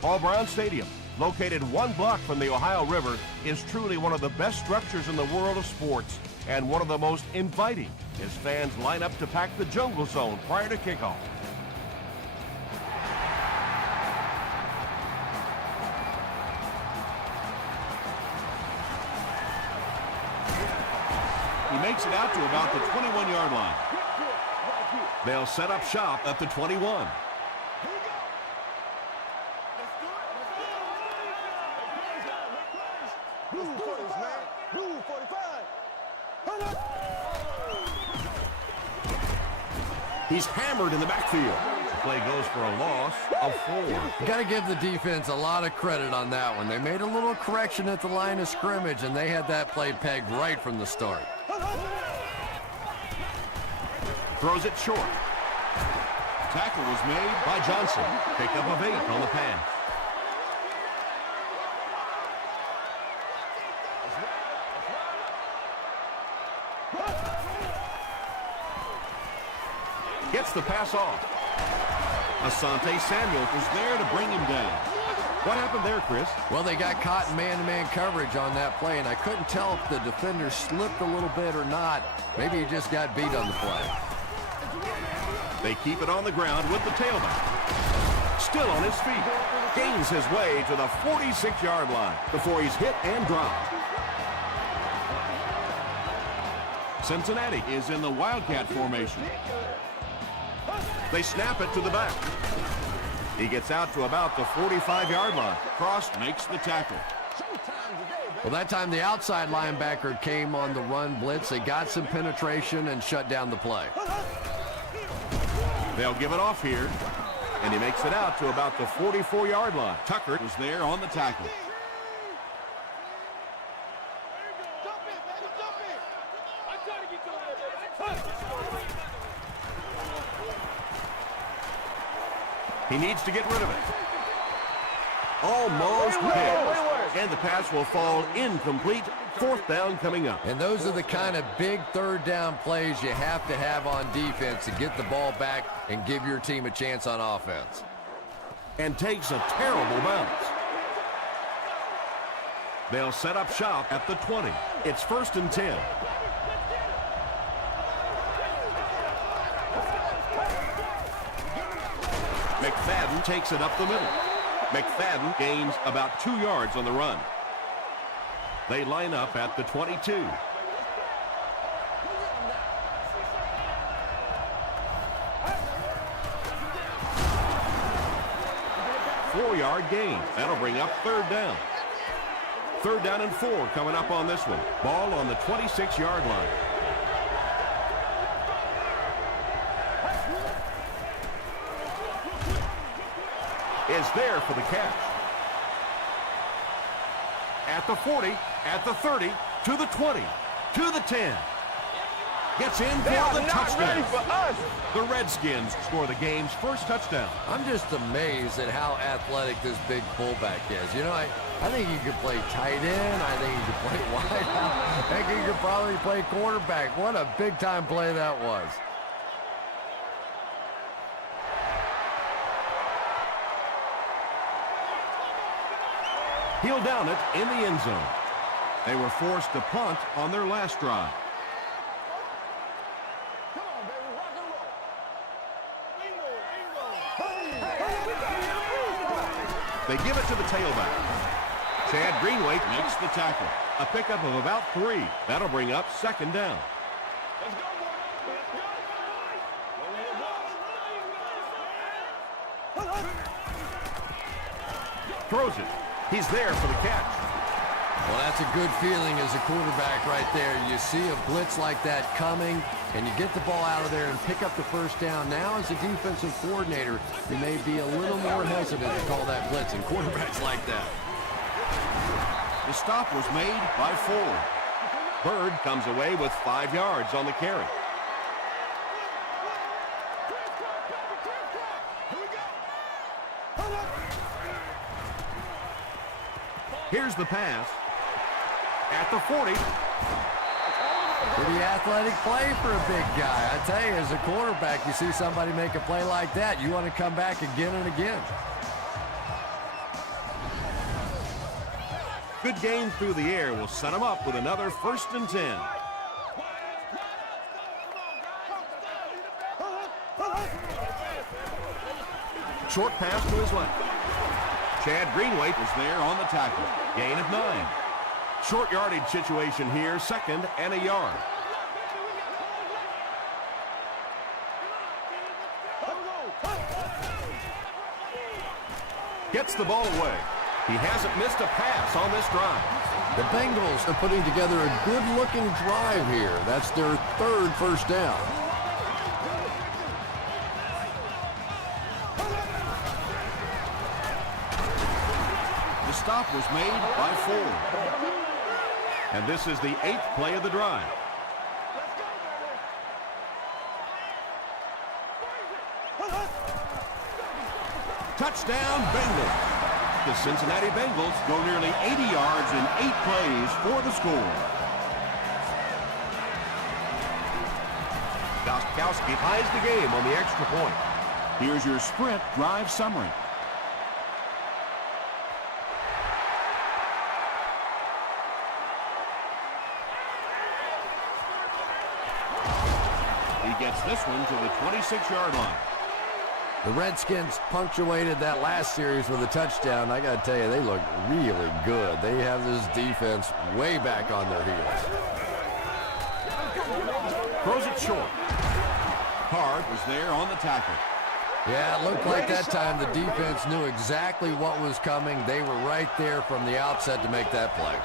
Paul Brown Stadium, located 1 block from the Ohio River, is truly one of the best structures in the world of sports and one of the most inviting as fans line up to pack the jungle zone prior to kickoff. He makes it out to about the 21-yard line. They'll set up shop at the 21. He's hammered in the backfield. The play goes for a loss of 4. You got to give the defense a lot of credit on that one. They made a little correction at the line of scrimmage, and they had that play pegged right from the start. Throws it short. Tackle was made by Johnson. Pickup of 8 on the pass. Gets the pass off. Asante Samuel was there to bring him down. What happened there, Chris? Well, they got caught in man-to-man coverage on that play, and I couldn't tell if the defender slipped a little bit or not. Maybe he just got beat on the play. They keep it on the ground with the tailback. Still on his feet. Gains his way to the 46-yard line before he's hit and dropped. Cincinnati is in the Wildcat formation. They snap it to the back. He gets out to about the 45-yard line. Cross makes the tackle. Well, that time the outside linebacker came on the run blitz. They got some penetration and shut down the play. They'll give it off here, and he makes it out to about the 44-yard line. Tucker was there on the tackle. He needs to get rid of it. Almost picked. And the pass will fall incomplete. 4th down coming up. And those are the kind of big 3rd down plays you have to have on defense to get the ball back and give your team a chance on offense. And takes a terrible bounce. They'll set up shop at the 20. It's 1st and 10. McFadden takes it up the middle. McFadden gains about 2 yards on the run. They line up at the 22. 4-yard gain. That'll bring up 3rd down. 3rd down and 4 coming up on this one. Ball on the 26-yard line. Is there for the catch. At the 40, at the 30, to the 20, to the 10. Gets in for the touchdown. Ready for us. The Redskins score the game's first touchdown. I'm just amazed at how athletic this big fullback is. You know, I think he could play tight end. I think he could play wide out. I think he could probably play quarterback. What a big-time play that was. He'll down it in the end zone. They were forced to punt on their last drive. They give it to the tailback. Chad Greenway makes the tackle. A pickup of about 3. That'll bring up 2nd down. Throws it. He's there for the catch. Well, that's a good feeling as a quarterback right there. You see a blitz like that coming, and you get the ball out of there and pick up the 1st down. Now, as a defensive coordinator, you may be a little more hesitant to call that blitz, and quarterbacks like that. The stop was made by Ford. Bird comes away with 5 yards on the carry. Here's the pass. At the 40. Pretty athletic play for a big guy. I tell you, as a quarterback, you see somebody make a play like that, you want to come back again and again. Good gain through the air will set him up with another 1st and 10. Short pass to his left. Chad Greenway Was there on the tackle. gain of 9. Short yardage situation here, 2nd and a yard. Gets the ball away. He hasn't missed a pass on this drive. The Bengals are putting together a good-looking drive here. That's their 3rd first down. The stop was made by Ford. And this is the 8th play of the drive. Touchdown, Bengals. The Cincinnati Bengals go nearly 80 yards in 8 plays for the score. Gostkowski ties the game on the extra point. Here's your sprint drive summary. He gets this one to the 26-yard line. The Redskins punctuated that last series with a touchdown. I got to tell you, they look really good. They have this defense way back on their heels. Throws it short. Card was there on the tackle. Yeah, it looked like that time the defense knew exactly what was coming. They were right there from the outset to make that play.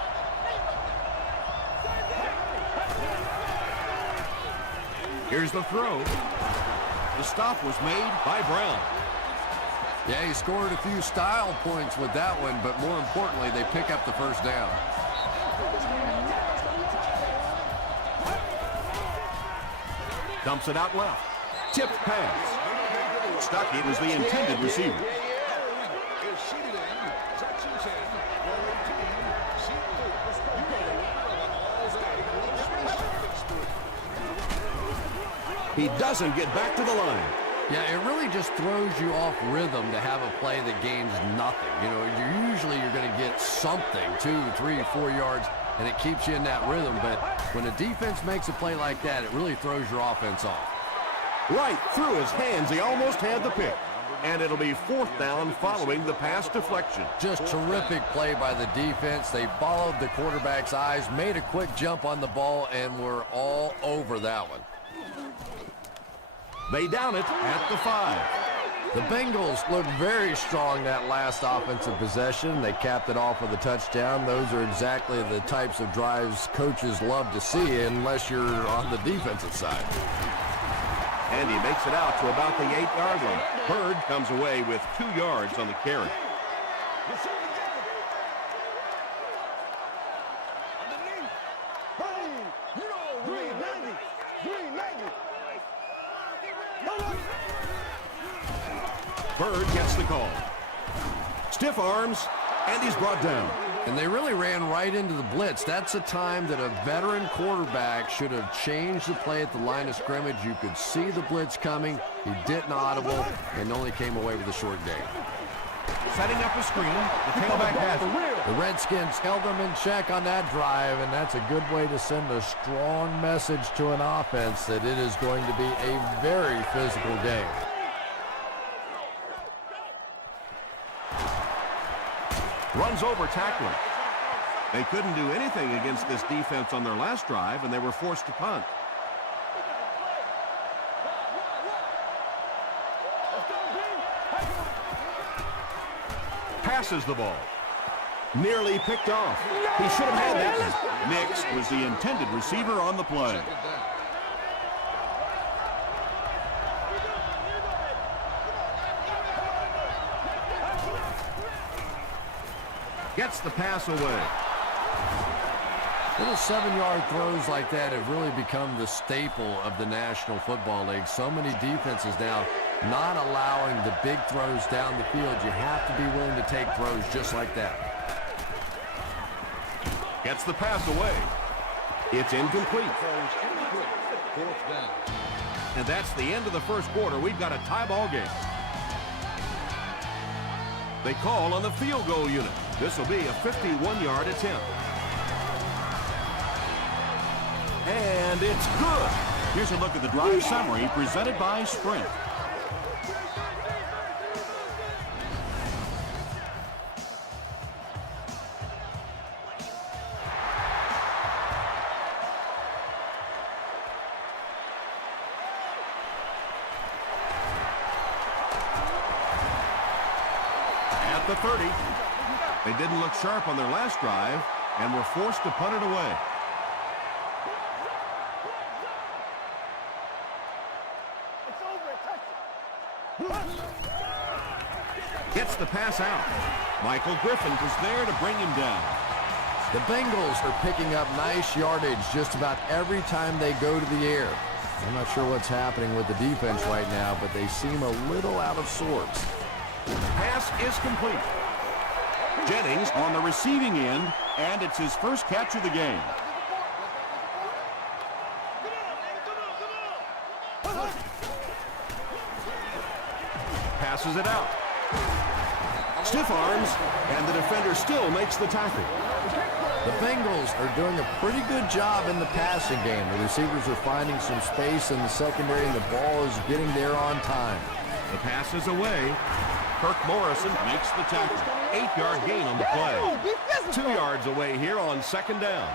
Here's the throw. The stop was made by Brown. Yeah, he scored a few style points with that one, but more importantly, they pick up the first down. Dumps it out left. Tipped pass. Stuckey was the intended receiver. He doesn't get back to the line. Yeah, it really just throws you off rhythm to have a play that gains nothing. You know, you're going to get something, 2, 3, 4 yards, and it keeps you in that rhythm. But when a defense makes a play like that, it really throws your offense off. Right through his hands, he almost had the pick. And it'll be 4th down following the pass deflection. Just terrific play by the defense. They followed the quarterback's eyes, made a quick jump on the ball, and were all over that one. They down it at the 5. The Bengals looked very strong that last offensive possession. They capped it off with a touchdown. Those are exactly the types of drives coaches love to see unless you're on the defensive side. And he makes it out to about the 8-yard line. Bird comes away with 2 yards on the carry. Bird gets the call. Stiff arms, and he's brought down. And they really ran right into the blitz. That's a time that a veteran quarterback should have changed the play at the line of scrimmage. You could see the blitz coming. He didn't audible and only came away with a short gain. Setting up a screen, the tailback has it. The Redskins held them in check on that drive, and that's a good way to send a strong message to an offense that it is going to be a very physical game. Runs over tackler. They couldn't do anything against this defense on their last drive, and they were forced to punt. Passes the ball. Nearly picked off. He should have had that one. Nix was the intended receiver on the play. Gets the pass away. Little 7-yard throws like that have really become the staple of the National Football League. So many defenses now not allowing the big throws down the field. You have to be willing to take throws just like that. Gets the pass away. It's incomplete. And that's the end of the first quarter. We've got a tie ball game. They call on the field goal unit. This will be a 51-yard attempt. And it's good. Here's a look at the drive summary presented by Sprint. At the 30. They didn't look sharp on their last drive and were forced to punt it away. Gets the pass out. Michael Griffin was there to bring him down. The Bengals are picking up nice yardage just about every time they go to the air. I'm not sure what's happening with the defense right now, but they seem a little out of sorts. Pass is complete. Jennings on the receiving end, and it's his first catch of the game. Passes it out. Stiff arms, and the defender still makes the tackle. The Bengals are doing a pretty good job in the passing game. The receivers are finding some space in the secondary, and the ball is getting there on time. The pass is away. Kirk Morrison makes the tackle. 8-yard gain on the play. 2 yards away here on second down.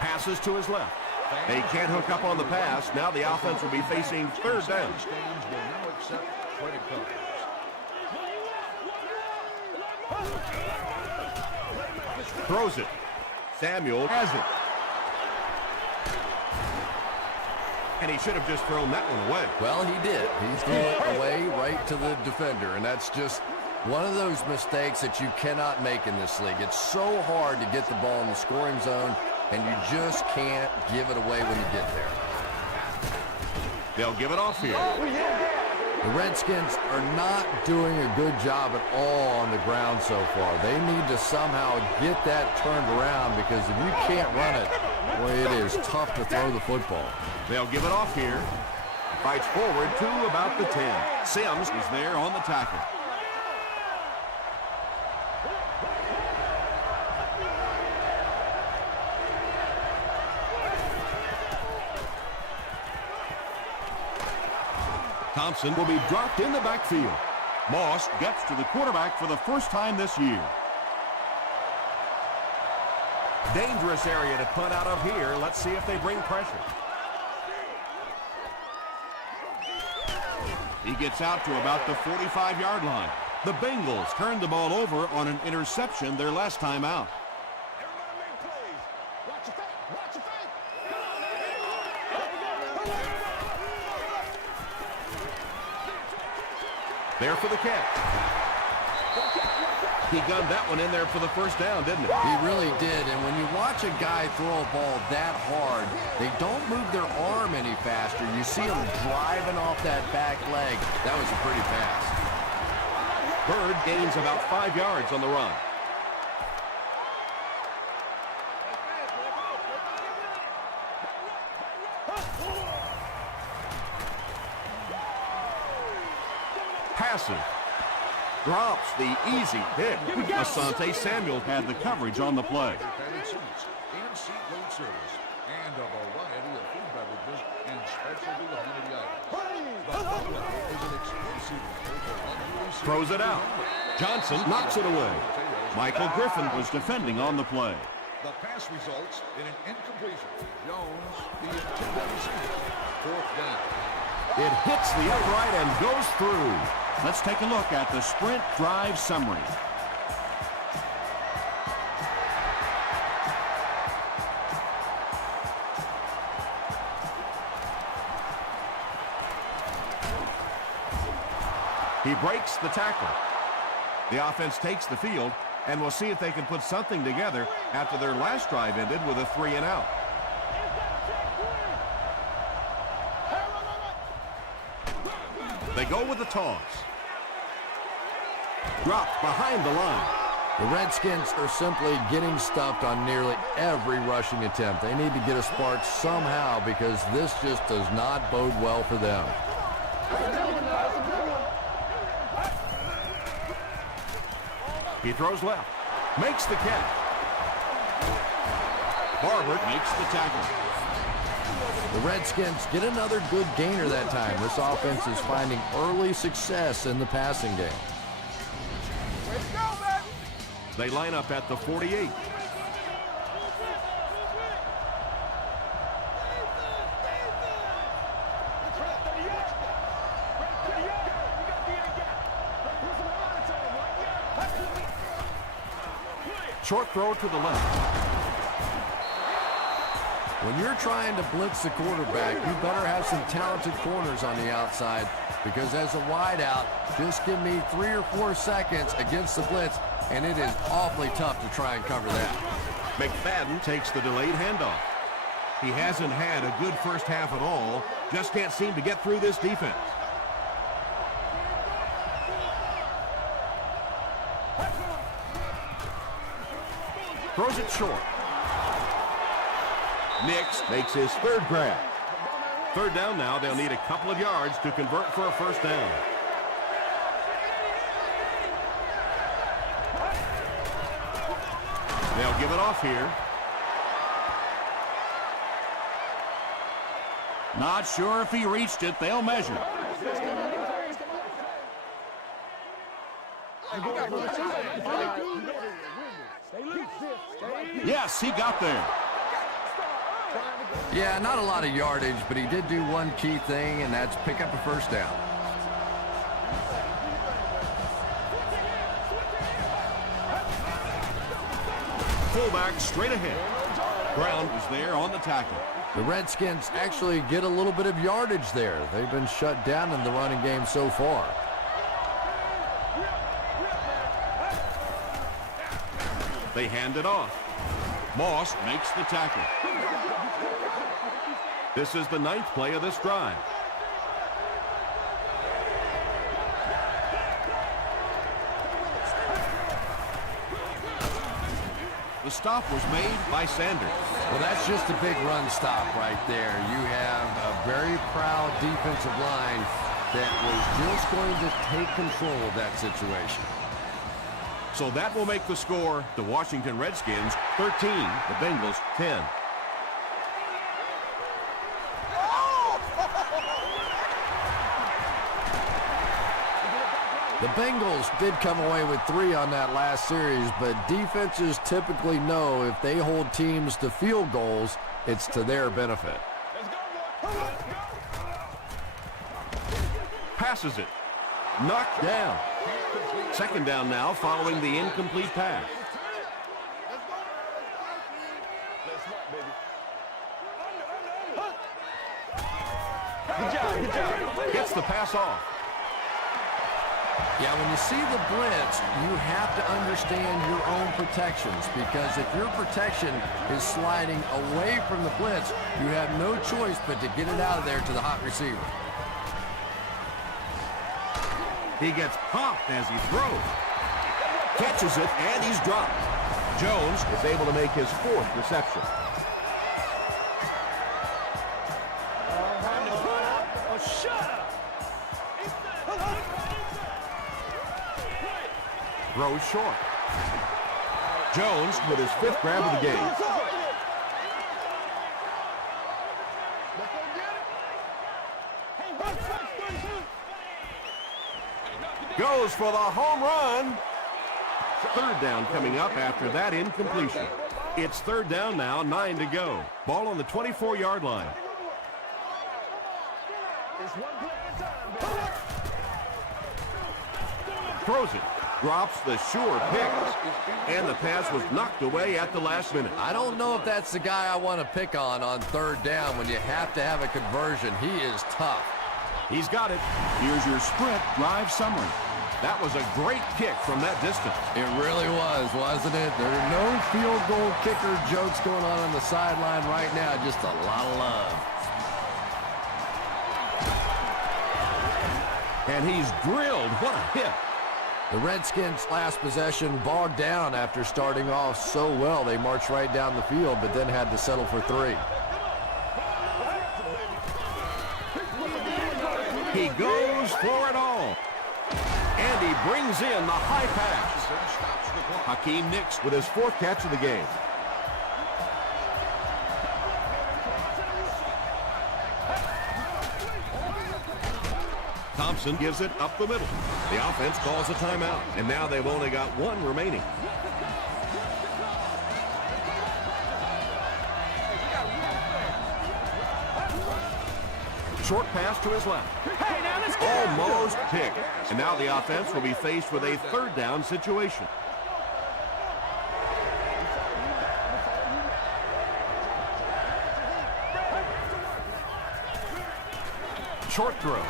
Passes to his left. They can't hook up on the pass. Now the offense will be facing third down. Throws it. Samuel has it. And he should have just thrown that one away. Well, he did. He's threw it away right to the defender, and that's just one of those mistakes that you cannot make in this league. It's so hard to get the ball in the scoring zone, and you just can't give it away when you get there. They'll give it off here. The Redskins are not doing a good job at all on the ground so far. They need to somehow get that turned around, because if you can't run it, boy, it is tough to throw the football. They'll give it off here. Fights forward to about the 10. Sims is there on the tackle. Thompson will be dropped in the backfield. Moss gets to the quarterback for the first time this year. Dangerous area to punt out of here. Let's see if they bring pressure. He gets out to about the 45-yard line. The Bengals turned the ball over on an interception their last time out. There for the catch. He gunned that one in there for the first down, didn't he? He really did, and when you watch a guy throw a ball that hard, they don't move their arm any faster. You see him driving off that back leg. That was a pretty pass. Bird gains about 5 yards on the run. Passes. Drops the easy hit. Asante Samuel had the coverage on the play. Throws it out. Johnson knocks it away. Michael Griffin was defending on the play. The pass results in an incompletion. Jones, the intended receiver. 4th down. It hits the upright and goes through. Let's take a look at the Sprint drive summary. He breaks the tackle. The offense takes the field, and we'll see if they can put something together after their last drive ended with a 3-and-out. They go with the toss. Dropped behind the line. The Redskins are simply getting stuffed on nearly every rushing attempt. They need to get a spark somehow, because this just does not bode well for them. He throws left. Makes the catch. Barber makes the tackle. The Redskins get another good gainer that time. This offense is finding early success in the passing game. They line up at the 48. Short throw to the left. When you're trying to blitz the quarterback, you better have some talented corners on the outside, because as a wideout, just give me 3 or 4 seconds against the blitz, and it is awfully tough to try and cover that. McFadden takes the delayed handoff. He hasn't had a good first half at all. Just can't seem to get through this defense. Throws it short. Nix makes his third grab. Third down now. They'll need a couple of yards to convert for a first down. They'll give it off here. Not sure if he reached it. They'll measure. Yes, he got there. Yeah, not a lot of yardage, but he did do one key thing, and that's pick up a first down. Fullback straight ahead. Brown was there on the tackle. The Redskins actually get a little bit of yardage there. They've been shut down in the running game so far. They hand it off. Moss makes the tackle. This is the 9th play of this drive. The stop was made by Sanders. Well, that's just a big run stop right there. You have a very proud defensive line that was just going to take control of that situation. So that will make the score the Washington Redskins 13, the Bengals 10. The Bengals did come away with 3 on that last series, but defenses typically know if they hold teams to field goals, it's to their benefit. Passes it. Knocked down. Second down now following the incomplete pass. Good job. Gets the pass off. Yeah, when you see the blitz, you have to understand your own protections, because if your protection is sliding away from the blitz, you have no choice but to get it out of there to the hot receiver. He gets popped as he throws. Catches it, and he's dropped. Jones is able to make his 4th reception. Throws short. Jones with his 5th grab of the game. Goes for the home run. Third down coming up after that incompletion. It's third down now, 9 to go. Ball on the 24-yard line. Throws it. Drops the sure pick. And the pass was knocked away at the last minute. I don't know if that's the guy I want to pick on third down when you have to have a conversion. He is tough. He's got it. Here's your sprint drive summary. That was a great kick from that distance. It really was, wasn't it? There are no field goal kicker jokes going on the sideline right now. Just a lot of love. And he's drilled. What a hit. The Redskins' last possession bogged down after starting off so well. They marched right down the field, but then had to settle for 3. He goes for it all. And he brings in the high pass. Hakeem Nicks with his 4th catch of the game. Thompson gives it up the middle. The offense calls a timeout, and now they've only got 1 remaining. Short pass to his left. Hey, now let's go! Almost picked. And now the offense will be faced with a 3rd down situation. Short throw.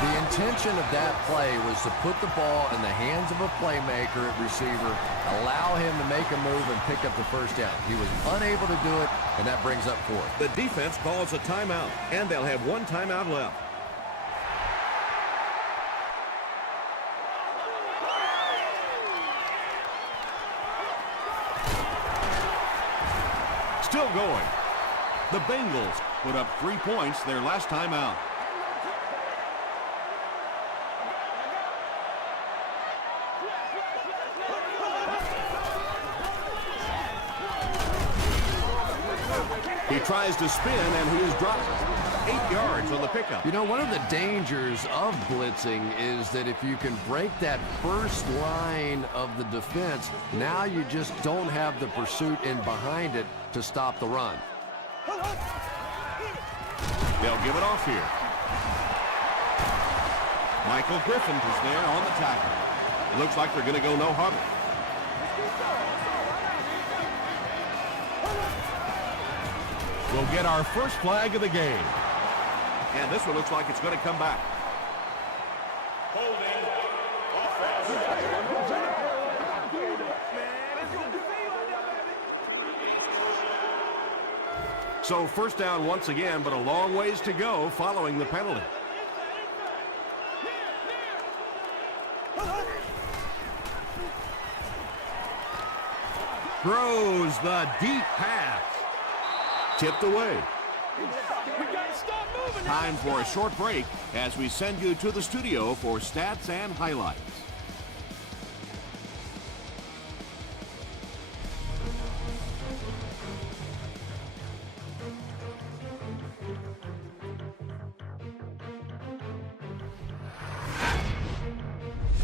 The intention of that play was to put the ball in the hands of a playmaker at receiver, allow him to make a move and pick up the 1st down. He was unable to do it, and that brings up 4th. The defense calls a timeout, and they'll have 1 timeout left. Still going. The Bengals put up 3 points their last time out. He tries to spin, and he is dropped. 8 yards on the pickup. You know, one of the dangers of blitzing is that if you can break that first line of the defense, now you just don't have the pursuit in behind it to stop the run. They'll give it off here. Michael Griffin is there on the tackle. It looks like they're going to go no huddle. We'll get our first flag of the game. And this one looks like it's going to come back. So 1st down once again, but a long ways to go following the penalty. Throws the deep pass. Tipped away. Time for a short break as we send you to the studio for stats and highlights.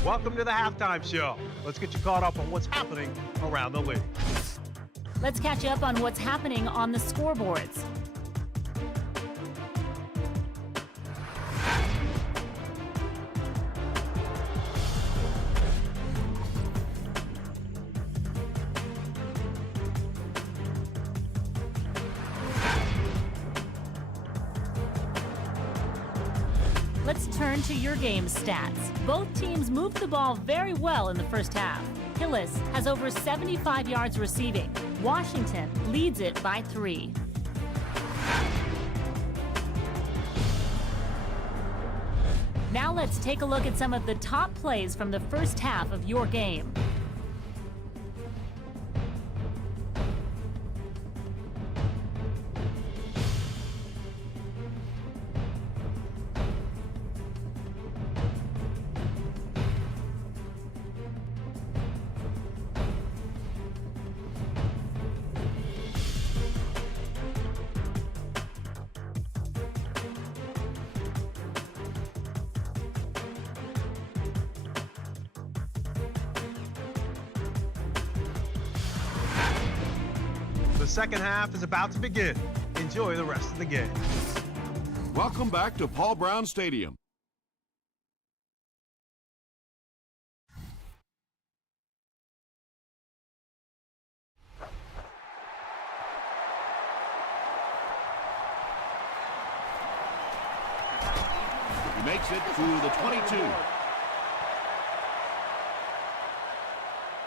Welcome to the halftime show. Let's get you caught up on what's happening around the league. Let's catch up on what's happening on the scoreboards. Let's turn to your game stats. Both teams moved the ball very well in the 1st half. Hillis has over 75 yards receiving. Washington leads it by 3. Now let's take a look at some of the top plays from the 1st half of your game. The 2nd half is about to begin. Enjoy the rest of the game. Welcome back to Paul Brown Stadium. He makes it to the 22.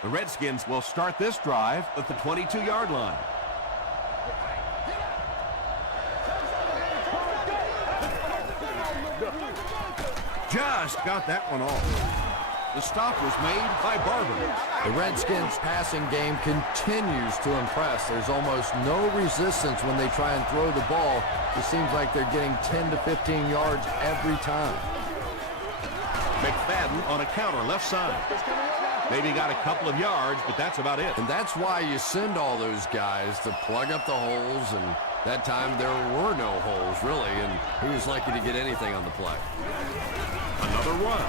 The Redskins will start this drive at the 22-yard line. Just got that one off. The stop was made by Barber. The Redskins' passing game continues to impress. There's almost no resistance when they try and throw the ball. It seems like they're getting 10 to 15 yards every time. McFadden on a counter left side. Maybe got a couple of yards, but that's about it. And that's why you send all those guys to plug up the holes, and that time there were no holes, really, and he was lucky to get anything on the play. Another run.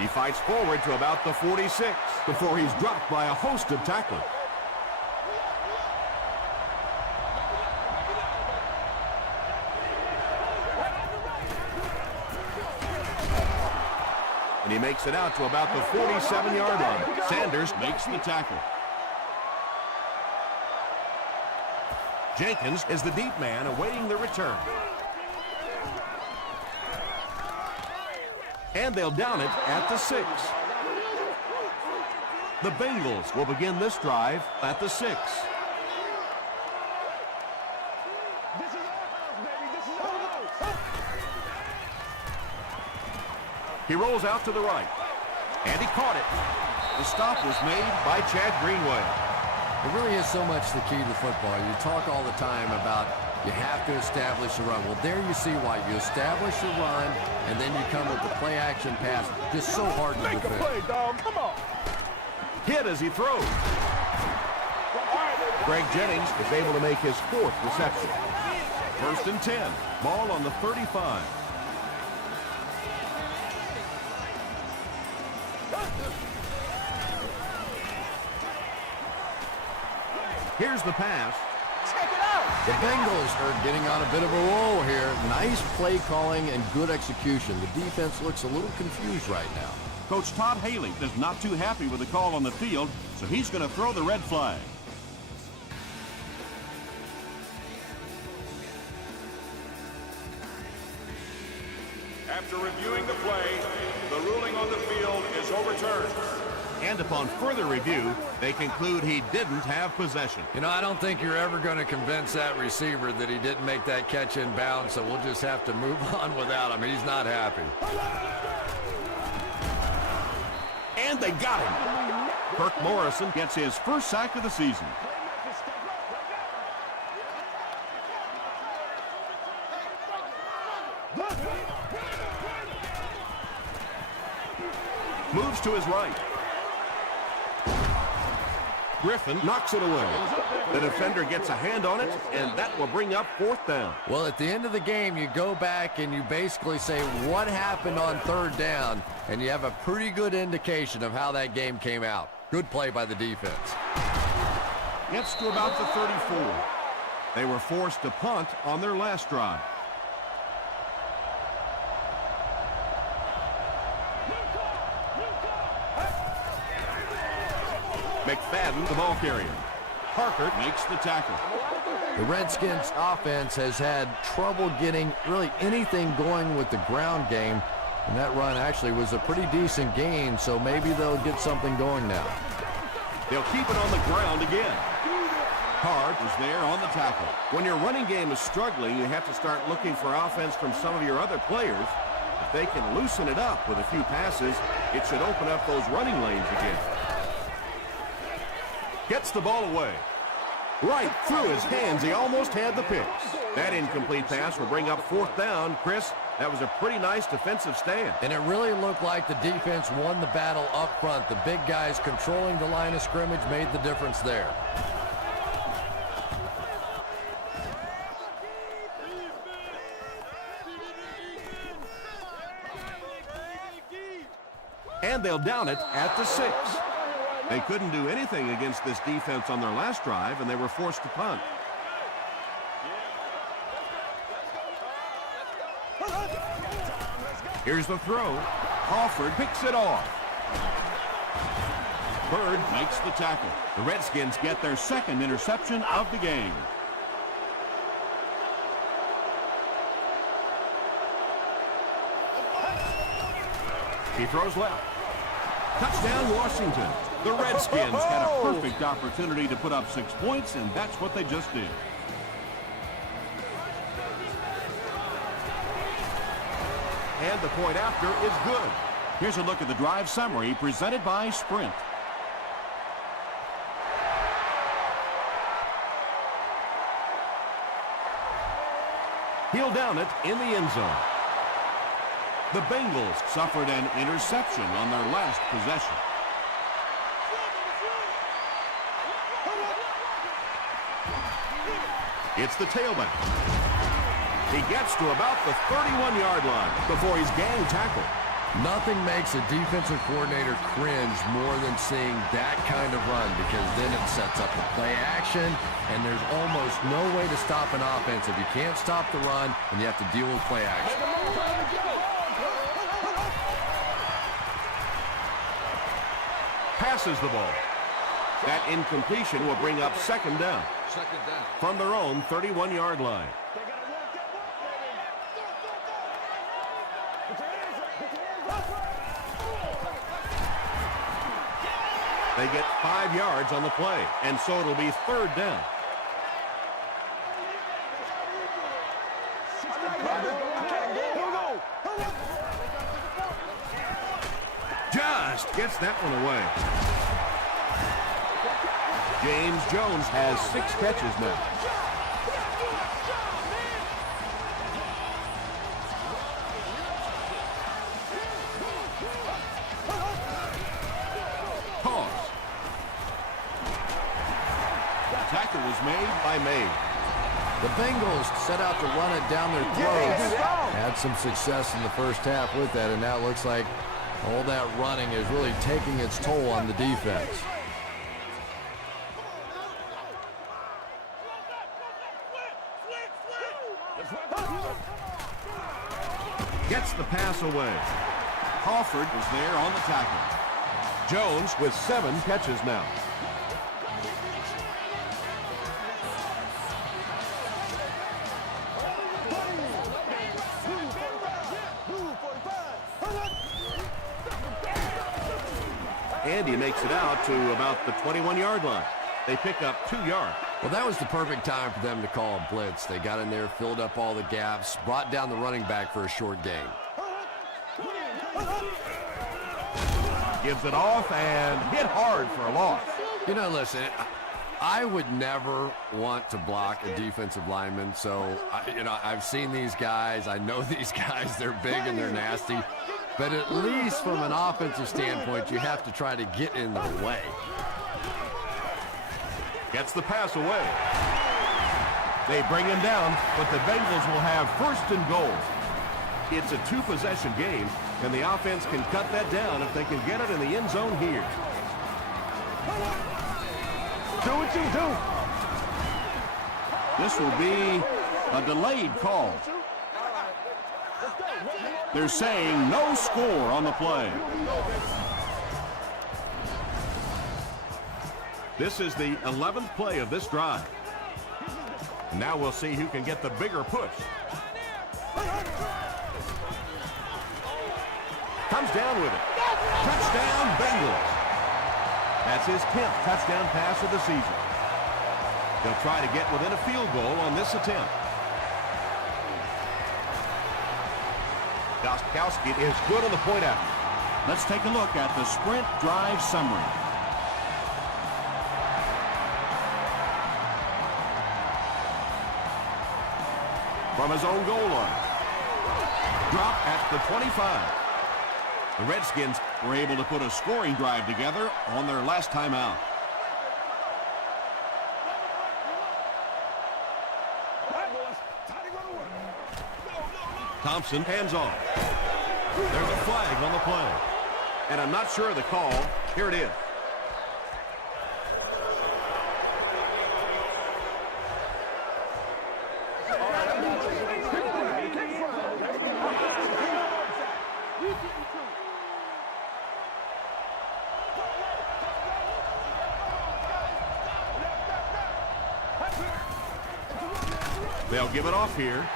He fights forward to about the 46 before he's dropped by a host of tacklers. And he makes it out to about the 47-yard line. Sanders makes the tackle. Jenkins is the deep man awaiting the return. And they'll down it at the 6. The Bengals will begin this drive at the 6. He rolls out to the right, and he caught it. The stop was made by Chad Greenway. It really is so much the key to football. You talk all the time about you have to establish a run. Well, there you see why. You establish a run, and then you come with the play-action pass. Just so hard to defend. Make a play, dog. Come on. Hit as he throws. Greg Jennings is able to make his 4th reception. 1st and 10. Ball on the 35. Here's the pass. Check it out. The Bengals are getting on a bit of a roll here. Nice play calling and good execution. The defense looks a little confused right now. Coach Todd Haley is not too happy with the call on the field, so he's going to throw the red flag. After reviewing the play, the ruling on the field is overturned. And upon further review, they conclude he didn't have possession. You know, I don't think you're ever going to convince that receiver that he didn't make that catch in bounds, so we'll just have to move on without him. He's not happy. And they got him. Kirk Morrison gets his first sack of the season. Moves to his right. Griffin knocks it away. The defender gets a hand on it, and that will bring up 4th down. Well, at the end of the game, you go back and you basically say what happened on 3rd down, and you have a pretty good indication of how that game came out. Good play by the defense. Gets to about the 34. They were forced to punt on their last drive. McFadden, the ball carrier. Parker makes the tackle. The Redskins offense has had trouble getting really anything going with the ground game, and that run actually was a pretty decent gain, so maybe they'll get something going now. They'll keep it on the ground again. Hard is there on the tackle. When your running game is struggling, you have to start looking for offense from some of your other players. If they can loosen it up with a few passes, it should open up those running lanes again. Gets the ball away. Right through his hands, he almost had the picks. That incomplete pass will bring up 4th down. Chris, that was a pretty nice defensive stand. And it really looked like the defense won the battle up front. The big guys controlling the line of scrimmage made the difference there. And they'll down it at the 6. They couldn't do anything against this defense on their last drive, and they were forced to punt. Here's the throw. Crawford picks it off. Bird makes the tackle. The Redskins get their 2nd interception of the game. He throws left. Touchdown, Washington. The Redskins had a perfect opportunity to put up 6 points, and that's what they just did. And the point after is good. Here's a look at the drive summary presented by Sprint. He'll down it in the end zone. The Bengals suffered an interception on their last possession. It's the tailback. He gets to about the 31-yard line before he's gang tackled. Nothing makes a defensive coordinator cringe more than seeing that kind of run, because then it sets up the play action, and there's almost no way to stop an offense if you can't stop the run and you have to deal with play action. Passes the ball. That incompletion will bring up second down. Second down. From their own 31-yard line. They get 5 yards on the play, and so it'll be third down. Just gets that one away. James Jones has 6 catches now. Pause. The tackle was made by May. The Bengals set out to run it down their throats. Had some success in the first half with that, and now it looks like all that running is really taking its toll on the defense. Gets the pass away. Crawford was there on the tackle. Jones with 7 catches now. Andy makes it out to about the 21-yard line. They pick up 2 yards. Well, that was the perfect time for them to call a blitz. They got in there, filled up all the gaps, brought down the running back for a short gain. Gives it off and hit hard for a loss. You know, listen, I would never want to block a defensive lineman. So, I've seen these guys. I know these guys. They're big and they're nasty. But at least from an offensive standpoint, you have to try to get in their way. Gets the pass away. They bring him down, but the Bengals will have first and goal. It's a 2-possession game, and the offense can cut that down if they can get it in the end zone here. This will be a delayed call. They're saying no score on the play. This is the 11th play of this drive. Now we'll see who can get the bigger push. Comes down with it. Touchdown, Bengals. That's his 10th touchdown pass of the season. They'll try to get within a field goal on this attempt. Gostkowski is good on the point out. Let's take a look at the sprint drive summary. From his own goal line. Drop at the 25. The Redskins were able to put a scoring drive together on their last time out. Thompson hands off. There's a flag on the play. And I'm not sure of the call. Here it is. They'll give it off here.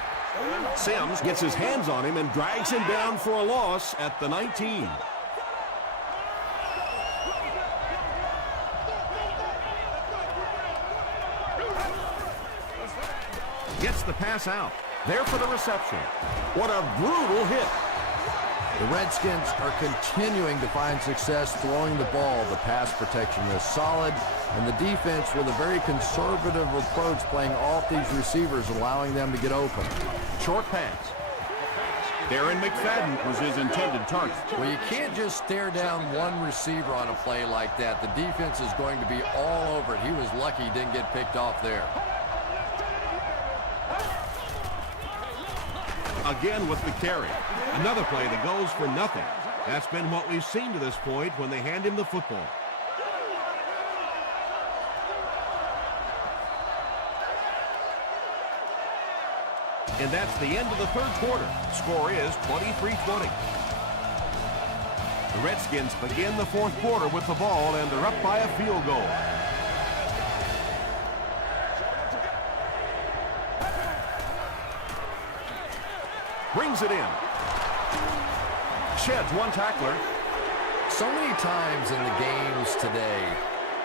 Sims gets his hands on him and drags him down for a loss at the 19. Gets the pass out. There for the reception. What a brutal hit. The Redskins are continuing to find success throwing the ball. The pass protection is solid, and the defense with a very conservative approach playing off these receivers, allowing them to get open. Short pass. Darren McFadden was his intended target. Well, you can't just stare down one receiver on a play like that. The defense is going to be all over it. He was lucky he didn't get picked off there. Again with the carry. Another play that goes for nothing. That's been what we've seen to this point when they hand him the football. And that's the end of the third quarter. Score is 23-20. The Redskins begin the fourth quarter with the ball, and they're up by a field goal. Brings it in. Sheds one tackler. So many times in the games today,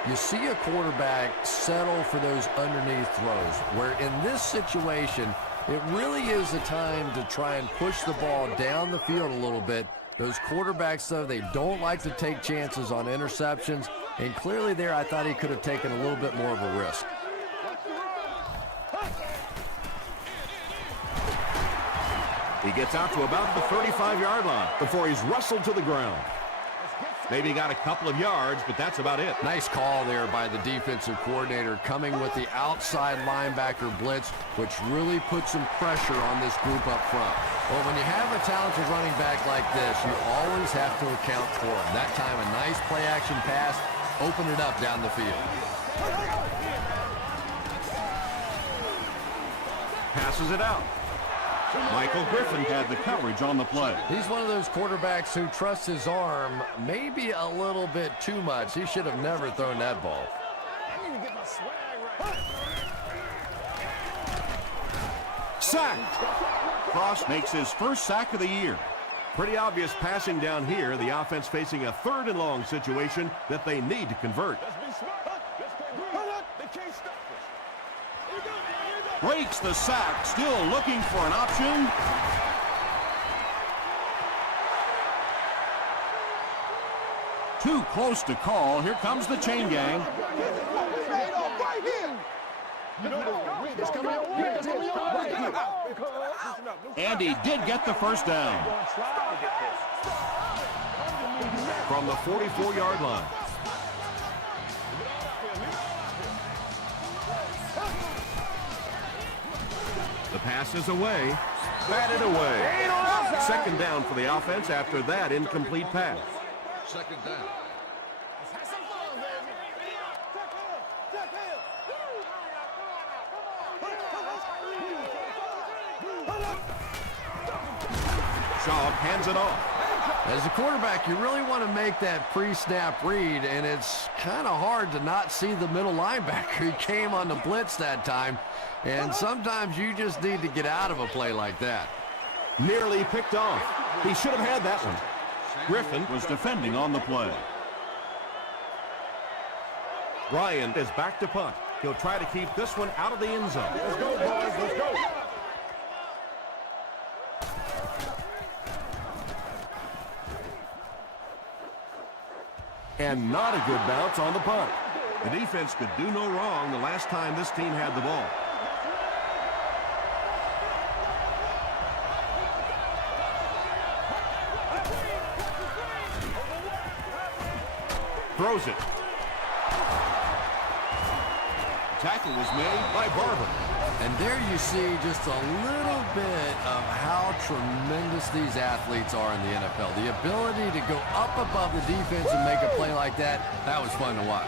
you see a quarterback settle for those underneath throws, where in this situation, it really is a time to try and push the ball down the field a little bit. Those quarterbacks, though, they don't like to take chances on interceptions, and clearly there I thought he could have taken a little bit more of a risk. He gets out to about the 35-yard line before he's wrestled to the ground. Maybe got a couple of yards, but that's about it. Nice call there by the defensive coordinator, coming with the outside linebacker blitz, which really puts some pressure on this group up front. Well, when you have a talented running back like this, you always have to account for him. That time, a nice play-action pass opened it up down the field. Passes it out. Michael Griffin had the coverage on the play. He's one of those quarterbacks who trusts his arm maybe a little bit too much. He should have never thrown that ball. Sacked. Cross makes his first sack of the year. Pretty obvious passing down here. The offense facing a third and long situation that they need to convert. Breaks the sack, still looking for an option. Too close to call. Here comes the chain gang. And he did get the first down. From the 44-yard line. The pass is away. Batted away. Second down for the offense after that incomplete pass. Second down. Shaw hands it off. As a quarterback, you really want to make that pre-snap read, and it's kind of hard to not see the middle linebacker. He came on the blitz that time, and sometimes you just need to get out of a play like that. Nearly picked off. He should have had that one. Griffin was defending on the play. Ryan is back to punt. He'll try to keep this one out of the end zone. Let's go, boys. Let's go. And not a good bounce on the punt. The defense could do no wrong the last time this team had the ball. Throws it. Tackle was made by Barber. And there you see just a little bit of how tremendous these athletes are in the NFL. The ability to go up above the defense and make a play like that, that was fun to watch.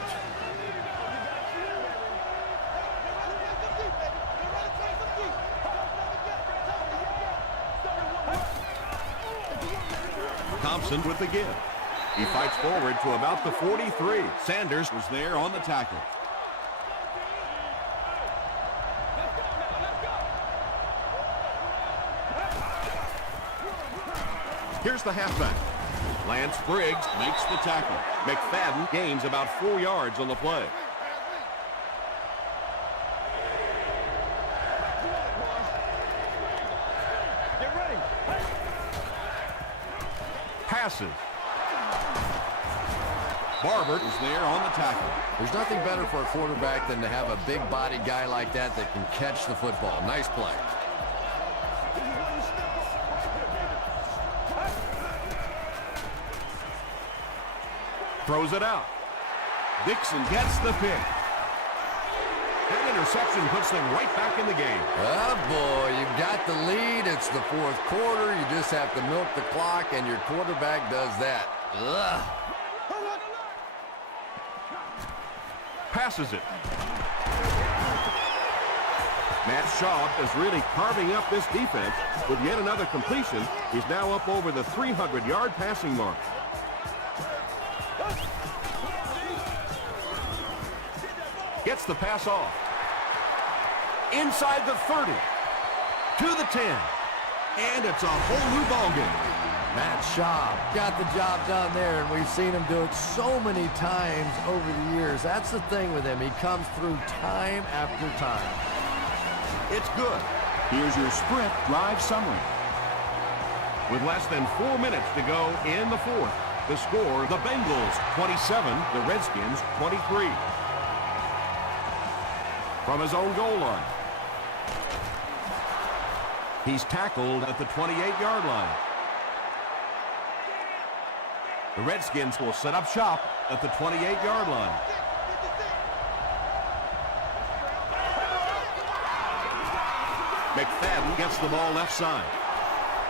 Thompson with the give. He fights forward to about the 43. Sanders was there on the tackle. Here's the halfback. Lance Briggs makes the tackle. McFadden gains about 4 yards on the play. Get ready. Passes. Barber is there on the tackle. There's nothing better for a quarterback than to have a big-body guy like that that can catch the football. Nice play. Throws it out. Dixon gets the pick. That interception puts them right back in the game. Oh, boy, you got the lead. It's the fourth quarter. You just have to milk the clock, and your quarterback does that. Ugh. Passes it. Matt Schaub is really carving up this defense with yet another completion. He's now up over the 300-yard passing mark. Gets the pass off. Inside the 30. To the 10. And it's a whole new ballgame. Matt Schaub got the job done there, and we've seen him do it so many times over the years. That's the thing with him. He comes through time after time. It's good. Here's your sprint drive summary. With less than 4 minutes to go in the fourth, the score, the Bengals 27, the Redskins 23. From his own goal line. He's tackled at the 28-yard line. The Redskins will set up shop at the 28-yard line. McFadden gets the ball left side.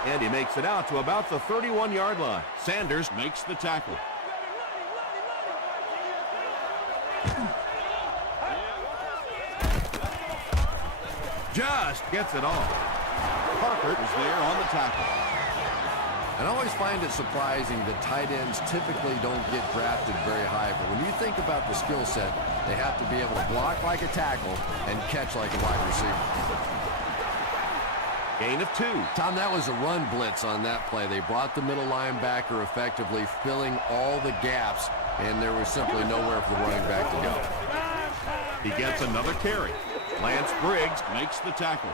And he makes it out to about the 31-yard line. Sanders makes the tackle. Just gets it off. Parker is there on the tackle. And I always find it surprising that tight ends typically don't get drafted very high. But when you think about the skill set, they have to be able to block like a tackle and catch like a wide receiver. Gain of 2. Tom, that was a run blitz on that play. They brought the middle linebacker effectively filling all the gaps, and there was simply nowhere for the running back to go. He gets another carry. Lance Briggs makes the tackle.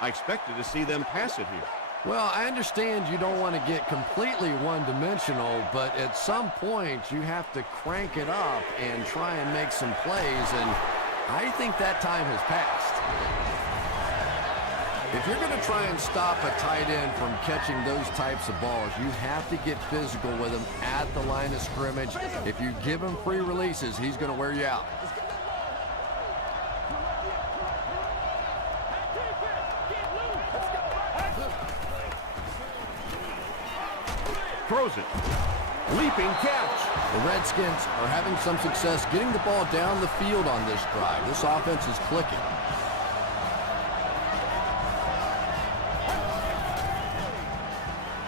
I expected to see them pass it here. Well, I understand you don't want to get completely one-dimensional, but at some point you have to crank it up and try and make some plays, and I think that time has passed. If you're going to try and stop a tight end from catching those types of balls, you have to get physical with him at the line of scrimmage. If you give him free releases, he's going to wear you out. Throws it. Leaping catch. The Redskins are having some success getting the ball down the field on this drive. This offense is clicking.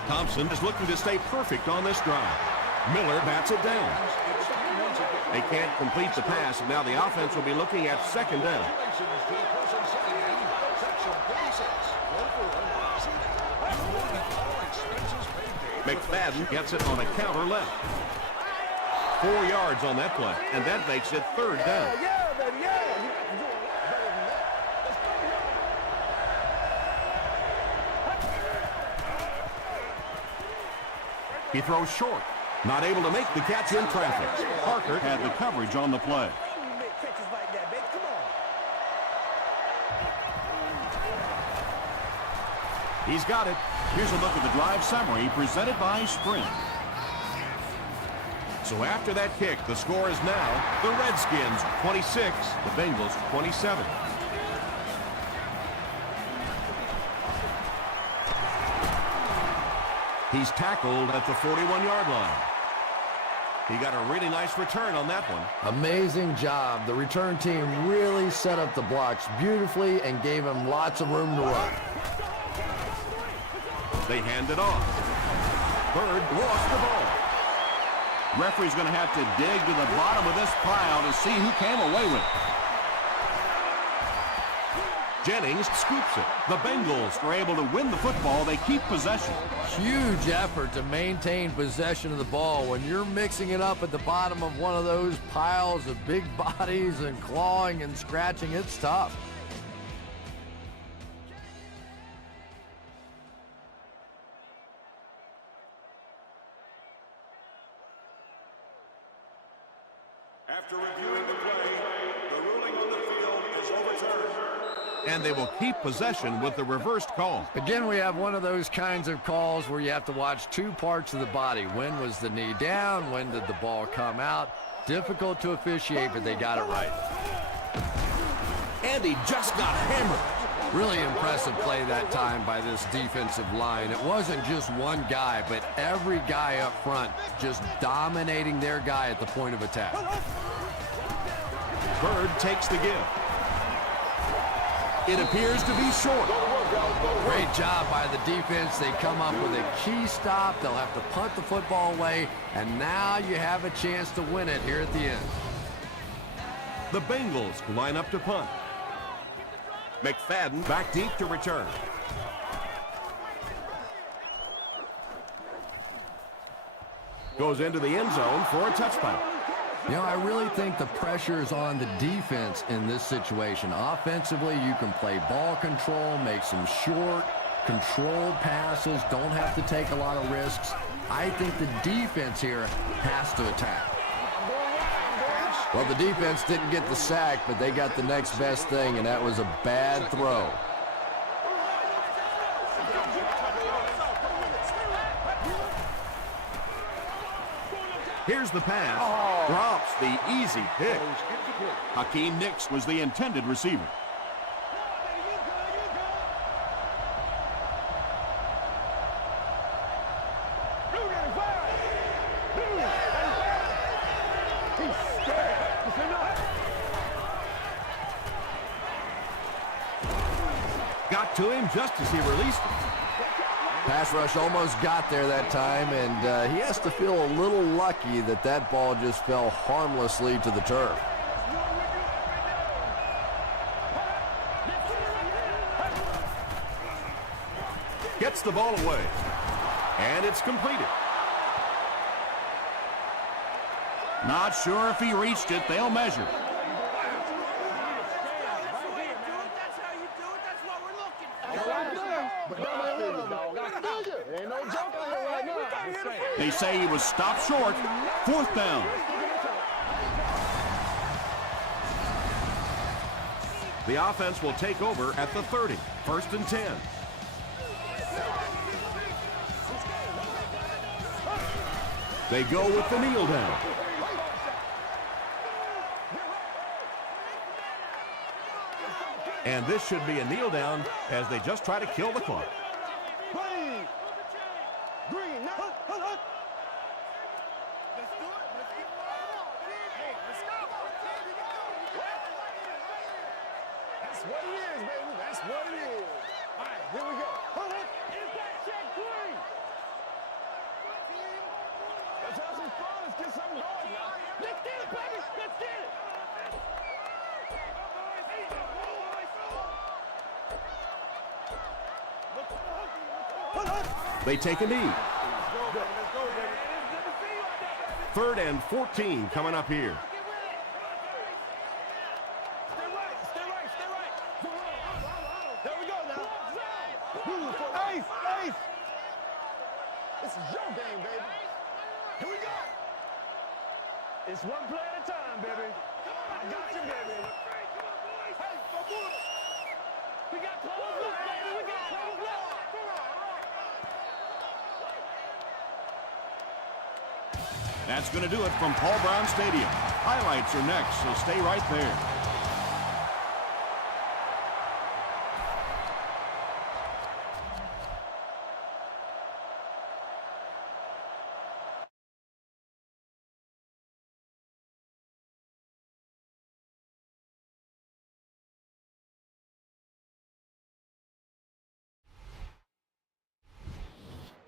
Thompson is looking to stay perfect on this drive. Miller bats it down. They can't complete the pass, and now the offense will be looking at second down. McFadden gets it on a counter left. 4 yards on that play, and that makes it third down. He throws short. Not able to make the catch in traffic. Parker had the coverage on the play. He's got it. Here's a look at the drive summary presented by Sprint. So after that kick, the score is now the Redskins 26, the Bengals 27. He's tackled at the 41-yard line. He got a really nice return on that one. Amazing job. The return team really set up the blocks beautifully and gave him lots of room to run. They hand it off. Bird lost the ball. Referee's going to have to dig to the bottom of this pile to see who came away with it. Jennings scoops it. The Bengals are able to win the football. They keep possession. Huge effort to maintain possession of the ball. When you're mixing it up at the bottom of one of those piles of big bodies and clawing and scratching, it's tough. After reviewing the play, the ruling on the field is overturned. And they will keep possession with the reversed call. Again, we have one of those kinds of calls where you have to watch two parts of the body. When was the knee down? When did the ball come out? Difficult to officiate, but they got it right. And he just got hammered. Really impressive play that time by this defensive line. It wasn't just one guy, but every guy up front just dominating their guy at the point of attack. Bird takes the give. It appears to be short. Great job by the defense. They come up with a key stop. They'll have to punt the football away, and now you have a chance to win it here at the end. The Bengals line up to punt. McFadden back deep to return. Goes into the end zone for a touchdown. You know, I really think the pressure is on the defense in this situation. Offensively, you can play ball control, make some short, controlled passes, don't have to take a lot of risks. I think the defense here has to attack. Well, the defense didn't get the sack, but they got the next best thing, and that was a bad throw. Here's the pass. Drops the easy pick. Hakeem Nicks was the intended receiver. Got to him just as he released it. Pass rush almost got there that time, and he has to feel a little lucky that that ball just fell harmlessly to the turf. Gets the ball away. And it's completed. Not sure if he reached it. They'll measure. They say he was stopped short. 4th down. The offense will take over at the 30. 1st and 10. They go with the kneel down. And this should be a kneel down as they just try to kill the clock. They take a knee. 3rd and 14 coming up here. There we go now. Ace. This is your game, baby. Here we go. It's one play at a time, baby. I got you, baby. Hey, we got close left, baby. We got close left. That's going to do it from Paul Brown Stadium. Highlights are next, so stay right there.